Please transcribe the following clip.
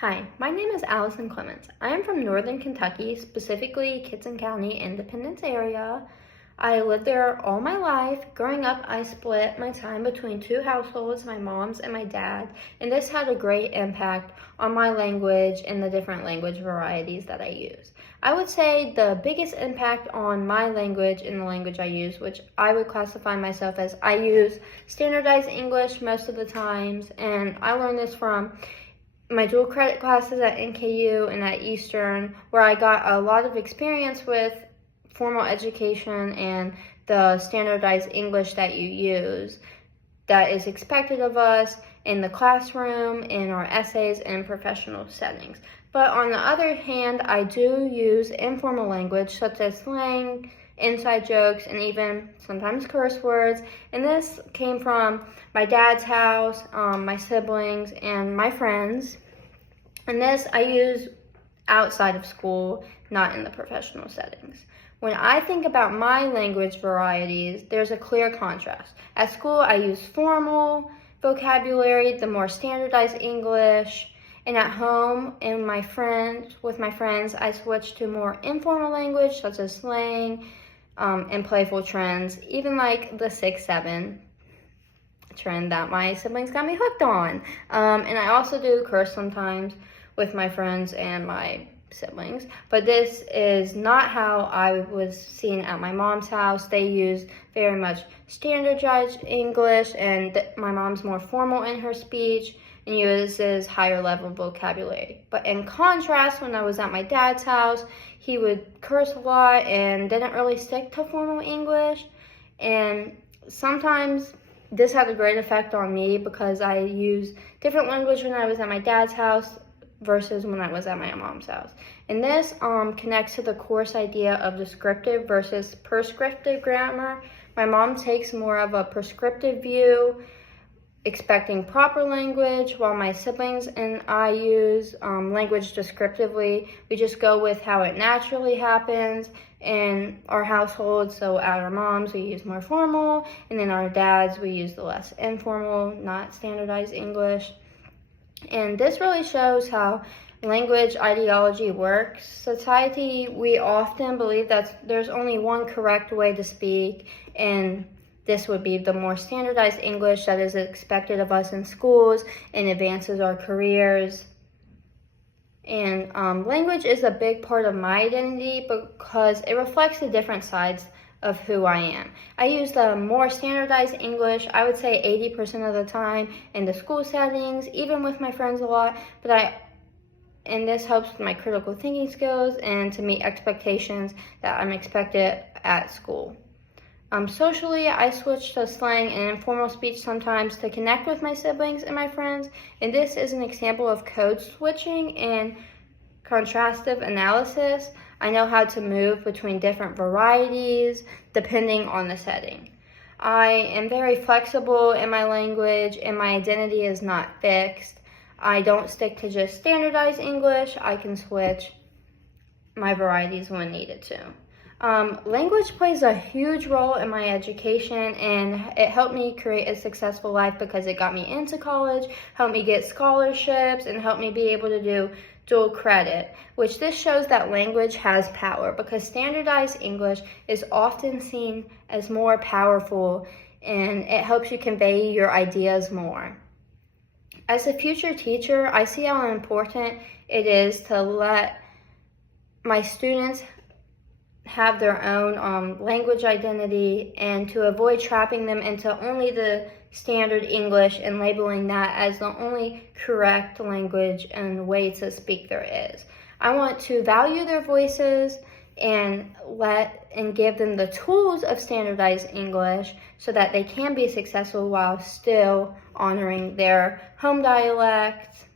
Hi, my name is Allison Clements. I am from Northern Kentucky, specifically Kitson County, Independence area. I lived there all my life. Growing up, I split my time between two households, my mom's and my dad, and this had a great impact on my language and the different language varieties that I use. I would say the biggest impact on my language and the language I use, which I would classify myself as I use standardized English most of the times, and I learned this from my dual credit classes at NKU and at Eastern, where I got a lot of experience with formal education and the standardized English that you use that is expected of us in the classroom, in our essays, and professional settings. But on the other hand, I do use informal language such as slang, inside jokes, and even sometimes curse words. And this came from my dad's house, my siblings, and my friends. And this I use outside of school, not in the professional settings. When I think about my language varieties, there's a clear contrast. At school, I use formal vocabulary, the more standardized English, and at home with my friends, I switch to more informal language such as slang and playful trends, even like the 6-7 trend that my siblings got me hooked on. And I also do curse sometimes with my friends and my siblings, but this is not how I was seen at my mom's house. They use very much standardized English, and my mom's more formal in her speech and uses higher level vocabulary. But in contrast, when I was at my dad's house, he would curse a lot and didn't really stick to formal English, and sometimes this had a great effect on me because I use different language when I was at my dad's house versus when I was at my mom's house. And this connects to the course idea of descriptive versus prescriptive grammar. My mom takes more of a prescriptive view, expecting proper language, while my siblings and I use language descriptively. We just go with how it naturally happens in our household. So at our moms, we use more formal, and then our dads, we use the less informal, not standardized English. And this really shows how language ideology works. Society, we often believe that there's only one correct way to speak, and this would be the more standardized English that is expected of us in schools and advances our careers. And language is a big part of my identity because it reflects the different sides of who I am. I use the more standardized English, I would say 80% of the time in the school settings, even with my friends a lot, and this helps with my critical thinking skills and to meet expectations that I'm expected at school. Socially, I switch to slang and informal speech sometimes to connect with my siblings and my friends, and this is an example of code switching and contrastive analysis. I know how to move between different varieties depending on the setting. I am very flexible in my language, and my identity is not fixed. I don't stick to just standardized English. I can switch my varieties when needed to. Language plays a huge role in my education, and it helped me create a successful life because it got me into college, helped me get scholarships, and helped me be able to do dual credit, which this shows that language has power because standardized English is often seen as more powerful, and it helps you convey your ideas more. As a future teacher, I see how important it is to let my students have their own language identity and to avoid trapping them into only the standard English and labeling that as the only correct language and way to speak there is. I want to value their voices and give them the tools of standardized English so that they can be successful while still honoring their home dialect